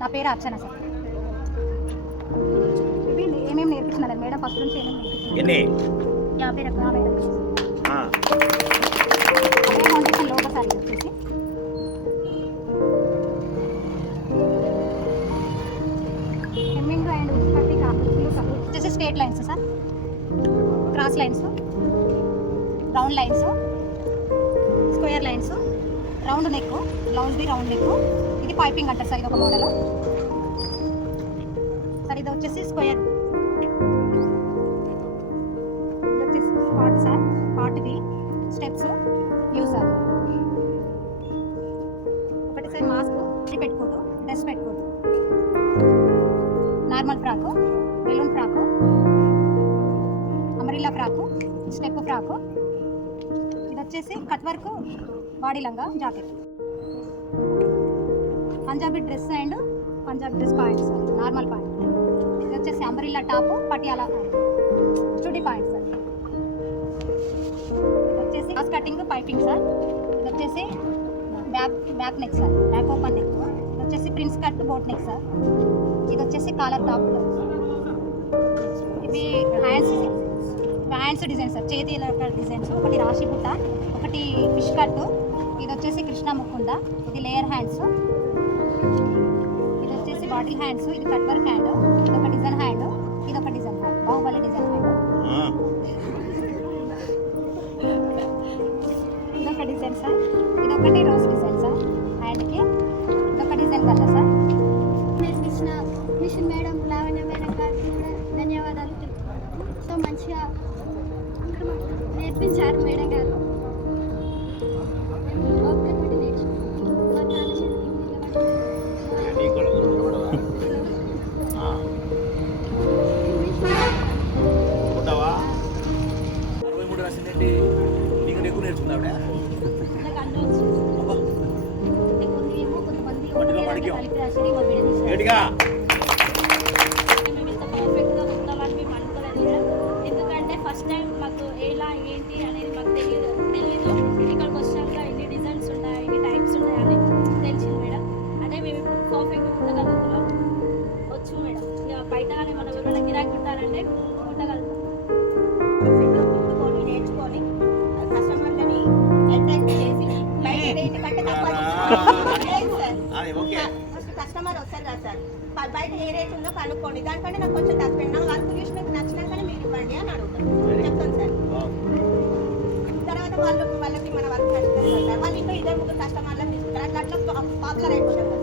నా పేరు అర్చన సార్. ఇవి ఏమేమి నేర్పించినారు మేడం? ఫస్ట్ నుంచి ఏమేమి నేర్పించినారు? 50 రకాల అదే ఫౌండేషన్ లోపల సార్ వచ్చేసి హెమ్మింగ్ అండ్ ఉత్పత్తి వచ్చేసి straight lines sir, cross lines, round lines, square lines, round neck, బ్లౌజ్ది రౌండ్ నెక్. ఇది పైపింగ్ అంటారు సార్, ఇది ఒక మోడల్ సార్. ఇది వచ్చేసి స్క్వేర్, ఇది వచ్చేసి పార్ట్ సార్, పార్ట్ది స్టెప్స్ వ్యూ సార్. ఒకటి సార్ మాస్క్, ఇది పెట్టుకోదు, డ్రెస్ పెట్టుకోదు, normal frock, balloon frock, umbrella frock, step frock. ఇది వచ్చేసి కట్ వర్క్ బాడీ లంగా jacket, Punjabi dress and Punjabi dress points sir, normal point. ఇది వచ్చేసి అంబ్రిల్లా టాప్, పటియాలా స్టూడీ పాయింట్ సార్. ఇది వచ్చేసి క్రాస్ కటింగ్ పైపింగ్ సార్. ఇది వచ్చేసి back neck sir, back open neck. ఇది వచ్చేసి prince cut boat neck sir. ఇది వచ్చేసి కాలర్ టాప్. ఇవి హ్యాండ్స్ డిజైన్ సార్, చేతి డిజైన్స్. ఒకటి రాశి బుట్ట, ఒకటి ఫిష్ కట్. ఇది వచ్చేసి కృష్ణ ముకుంద, ఇది లేయర్ హ్యాండ్స్. ఇది వచ్చేసి బాటిల్ హ్యాండ్స్, ఇది కట్ వర్క్ హ్యాండ్. ఇది ఒక డిజైన్ హ్యాండ్, ఇది ఒక design hand, Baahubali design hand. ఇదొక డిజైన్ సార్, ఇదొకటి రోజ్ డిజైన్ సార్ హ్యాండ్కి. ఇదొక డిజైన్ కల్లా సార్. నేర్పించిన మిషన్ మేడం లావణ్య మేడం గారికి కూడా ధన్యవాదాలు. సో మంచిగా నేర్పించారు మేడం గారు. ఎందుకంటే ఫస్ట్ టైం మాకు ఎలా ఏంటి అనేది మాకు తెలియదు. ఇక్కడికి వచ్చాక ఎన్ని డిజైన్స్ ఉన్నాయి, ఎన్ని టైప్స్ ఉన్నాయని తెలిసింది మేడం. అంటే మేము ఇప్పుడు పర్ఫెక్ట్గా ఉండగలుగుతున్నాం. వచ్చు మేడం. ఇక బయట కానీ మనం ఎవరైనా గిరాకీ ఉంటారంటే ఉండగలుగుతాం. కుట్టుకొని నేర్చుకొని కస్టమర్లని అట్రాక్ట్ చేసి బయట రేట్ కంటే తక్కువ ఫస్ట్ కస్టమర్ వస్తారు కదా సార్, బయట ఏ రేట్ ఉందో కనుక్కోండి, దానికంటే నాకు కొంచెం తక్కువ నా వర్క్ చూసి మీకు నచ్చినాకనే మీరు ఇవ్వండి అని అడుగుతాను, చెప్తాను సార్. తర్వాత వాళ్ళకి మన వర్క్ నచ్చుతుంది కదా సార్, వాళ్ళు ఇంకా 2-3 కస్టమర్లను తీసుకుంటారు, అట్లా పాపులర్ అయిపోతారు.